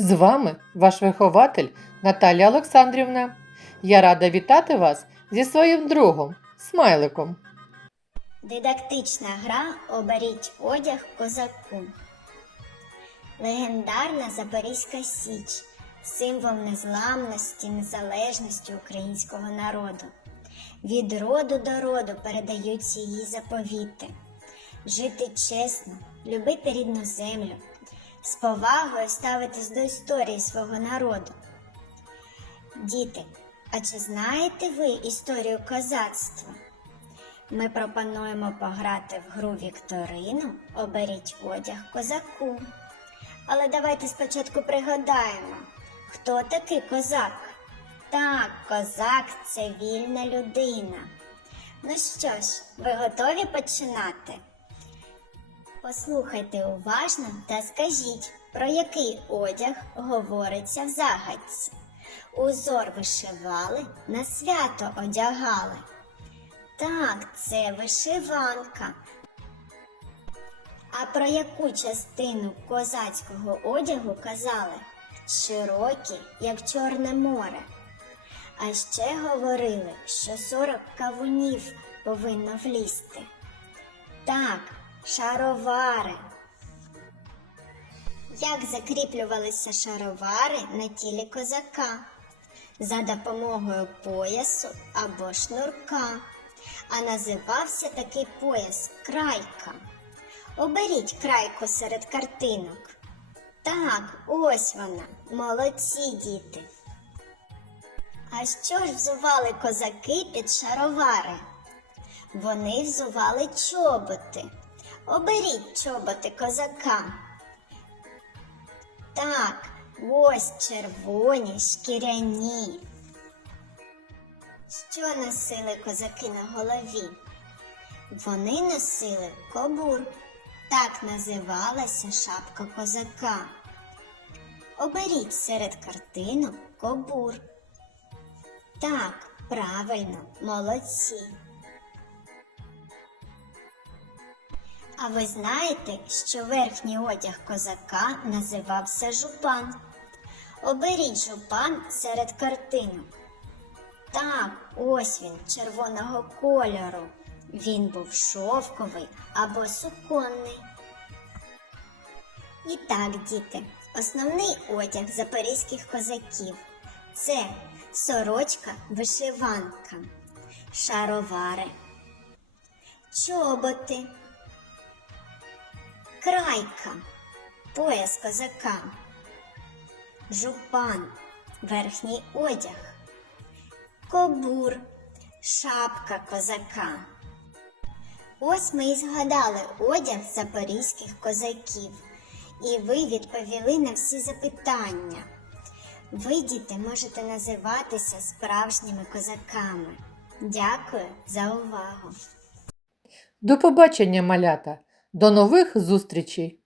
З вами ваш вихователь Наталія Олександрівна. Я рада вітати вас зі своїм другом, смайликом. Дидактична гра Оберіть одяг козаку. Легендарна Запорізька Січ символ незламності, незалежності українського народу. Від роду до роду передаються її заповіти. Жити чесно, любити рідну землю, з повагою ставитись до історії свого народу. Діти, а чи знаєте ви історію козацтва? Ми пропонуємо пограти в гру Вікторину Оберіть одяг козаку. Але давайте спочатку пригадаємо, хто такий козак? Так, козак це вільна людина. Ну що ж, ви готові починати? Послухайте уважно та скажіть, про який одяг говориться в загадці. Узор вишивали, на свято одягали. Так, це вишиванка. А про яку частину козацького одягу казали? Широкі, як Чорне море. А ще говорили, що 40 кавунів повинно влізти. Так, шаровари. Як закріплювалися шаровари на тілі козака? За допомогою поясу або шнурка. А називався такий пояс крайка. Оберіть крайку серед картинок. Так, ось вона, молодці діти. А що ж взували козаки під шаровари? Вони взували чоботи. Оберіть чоботи козака. Так, ось червоні, шкіряні. Що носили козаки на голові? Вони носили кобур. Так називалася шапка козака. Оберіть серед картинок кобур. Так, правильно, молодці. А ви знаєте, що верхній одяг козака називався жупан? Оберіть жупан серед картинок. Так, ось він, червоного кольору. Він був шовковий або суконний. І так, діти, основний одяг запорізьких козаків це сорочка вишиванка, шаровари, чоботи, крайка, пояс козака, жупан, верхній одяг кобур, шапка козака. Ось ми і згадали одяг запорізьких козаків, і ви відповіли на всі запитання. Ви, діти, можете називатися справжніми козаками. Дякую за увагу! До побачення, малята! До нових зустрічей!